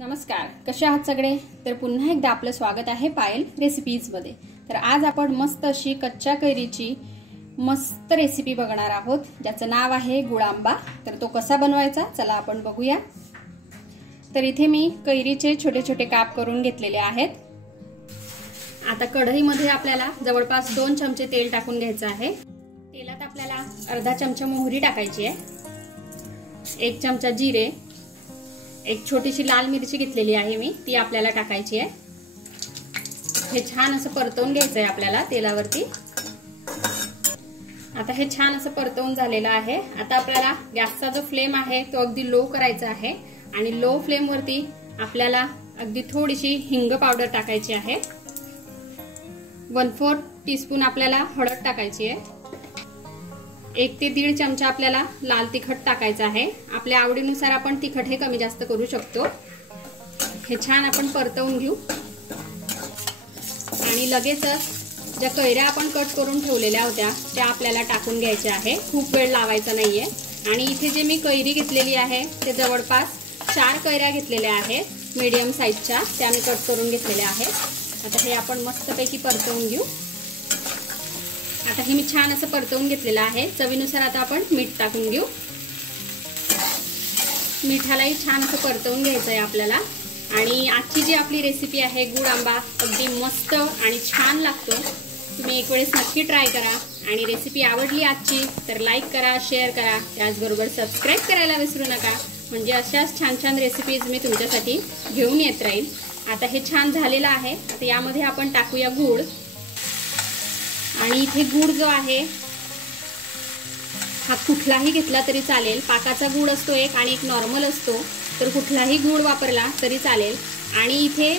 नमस्कार, कसे आहात सगळे? तर पुन्हा एकदा आपलं स्वागत आहे पायल रेसिपीज मध्ये। तर आज आपण मस्त अशी कच्च्या कैरीची मस्त रेसिपी बघणार आहोत, ज्याचं नाव आहे गुळांबा। तर तो कसा बनवायचा चला आपण बघूया। तर इथे मी कैरीचे छोटे छोटे काप करून घेतलेले आहेत। आता कढईमध्ये आपल्याला जवळपास 2 चमचे तेल टाकून घ्यायचं आहे। तेलात आपल्याला अर्धा चमचा मोहरी टाकायची आहे, 1 चमचा जिरे, एक छोटीशी लाल मिरची घेतलेली आहे मी, ती आपल्याला टाकायची आहे। हे छान असं परतवून घ्यायचं आहे आपल्याला तेलावरती। आता हे छान असं परतवून झालेलं आहे। आता आपल्याला गॅसचा जो फ्लेम आहे तो अगदी लो करायचा आहे आणि लो फ्लेम वरती आपल्याला अगदी थोडीशी हिंग पावडर टाकायची आहे। 1/4 टीस्पून आपल्याला हळद टाकायची आहे। 1 ते 1.5 चमचा आपल्याला लाल तिखट टाकायचं आहे। आपल्या आवडीनुसार आपण तिखट हे कमी जास्त करू शकतो। हे छान आपण परतवून घेऊ आणि लगेचच ज्या कैऱ्या आपण कट करून ठेवलेल्या होत्या त्या आपल्याला टाकून घ्यायच्या आहे। खूप वेळ लावायचा नाहीये। आणि इथे जे मी कैरी घेतलेली आहे ते जवळपास 4 कैऱ्या घेतलेल्या आहेत मीडियम साइजच्या, त्या मी कट करून घेतलेल्या आहेत। आता हे आपण मस्तपैकी परतवून घेऊ। आता हे मी छान असं परतवून घेतलेलं आहे। चवीनुसार आता आपण मीठ टाकून घेऊ। मिठालाही छान असं परतवून घ्यायचं आहे आपल्याला। आणि आजची जी आपली रेसिपी आहे गुळ आंबा, अगदी मस्त आणि छान लागतो। तुम्ही एक वेळेस नक्की ट्राय करा। आणि रेसिपी आवडली आजची तर लाईक करा, शेअर करा, त्याचबरोबर सबस्क्राइब करायला विसरू नका, म्हणजे अशाच छान छान रेसिपीज मी तुमच्यासाठी घेऊन येत राहील। आता हे छान झालेलं आहे। आता यामध्ये आपण टाकूया गूळ। आणि इथे गूळ जो आहे हा कुठलाही घेतला तरी चालेल। पाकाचा गूळ असतो एक आणि एक नॉर्मल असतो, तर कुठलाही गूळ वापरला तरी चालेल। आणि इथे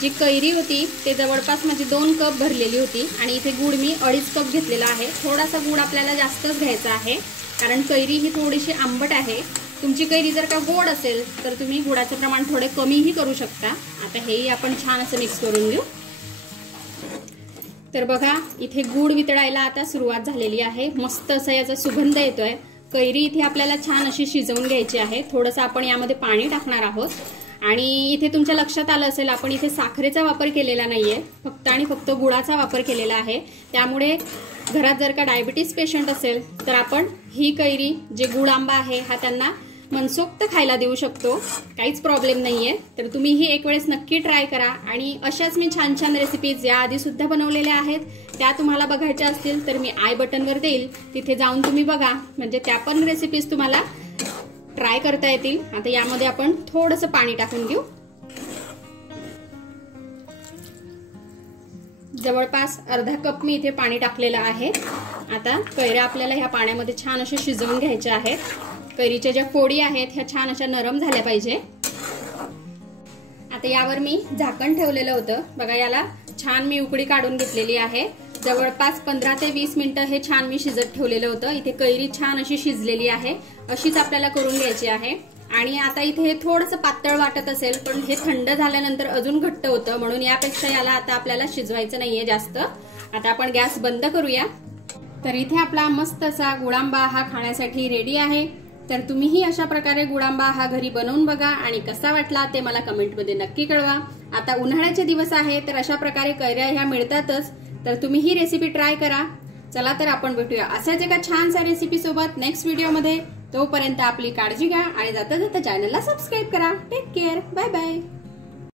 जी कैरी होती ते जवळपास माझी 2 कप भरलेली होती आणि इथे गूळ मी 2.5 कप घेतलेला आहे। थोडासा गूळ आपल्याला जास्तच घ्यायचा आहे, कारण कैरी ही थोडीशी आंबट आहे। तुमची कैरी जर का गोड असेल तर तुम्ही गुळाचं प्रमाण थोडे कमीही करू शकता। आता हेही आपण छान असं मिक्स करून घेऊ। तर बघा इथे गूळ वितळायला आता सुरुवात झालेली आहे। मस्त असा याचा सुगंध येतोय। कैरी इथे आपल्याला छान अशी शिजवून घ्यायची आहे। थोडंसं आपण यामध्ये पाणी टाकणार आहोत। आणि इथे तुमच्या लक्षात आलं असेल आपण इथे साखरेचा वापर केलेला नाहीये, फक्त आणि फक्त गुळाचा वापर केलेला आहे। त्यामुळे घरात जर का डायबिटीज पेशंट असेल तर आपण ही कैरी जे गुळ आंबा आहे हा त्यांना मनसोक्त खायला देऊ शकतो, काहीच प्रॉब्लेम नाहीये। तर तुम्ही ही एक वेळेस नक्की ट्राय करा। आणि अशाच मी छान छान रेसिपीज या आधी सुद्धा बनवलेल्या आहेत, त्या तुम्हाला बघायच्या असतील तर मी आय बटनवर देईल, तिथे जाऊन तुम्ही बघा, म्हणजे त्या पण रेसिपीज तुम्हाला ट्राय करता येतील। आता यामध्ये आपण थोडंसं पाणी टाकून घेऊ। जवळपास अर्धा कप मी इथे पाणी टाकलेलं आहे। आता कैऱ्या आपल्याला ह्या पाण्यामध्ये छान अशा शिजवून घ्यायच्या आहेत। कैरीच्या ज्या फोडी आहेत ह्या छान अशा नरम झाल्या पाहिजे। आता यावर मी झाकण ठेवलेलं होतं, बघा याला छान मी उकळी काढून घेतलेली आहे। जवळपास 15 ते 20 मिनिटं हे छान मी शिजत ठेवलेलं होतं। इथे कैरी छान अशी शिजलेली आहे, अशीच आपल्याला करून घ्यायची आहे। आणि आता इथे हे थोडंसं पातळ वाटत असेल, पण हे थंड झाल्यानंतर अजून घट्ट होतं, म्हणून यापेक्षा याला आता आपल्याला शिजवायचं नाहीये जास्त। आता आपण गॅस बंद करूया। तर इथे आपला मस्त असा गुळांबा हा खाण्यासाठी रेडी आहे। तर तुम्हीही अशा प्रकारे गुळांबा हा घरी बनवून बघा आणि कसा वाटला ते मला कमेंटमध्ये नक्की कळवा। आता उन्हाळ्याचे दिवस आहे तर अशा प्रकारे कैऱ्या ह्या मिळतातच, तर तुम्ही ही रेसिपी ट्राय करा। चला तर आपण भेटूया अशाच एका छानशा रेसिपी सोबत नेक्स्ट व्हिडिओमध्ये। तोपर्यंत आपली काळजी घ्या आणि जाता जाता चॅनलला सबस्क्राइब करा। Take care, bye bye.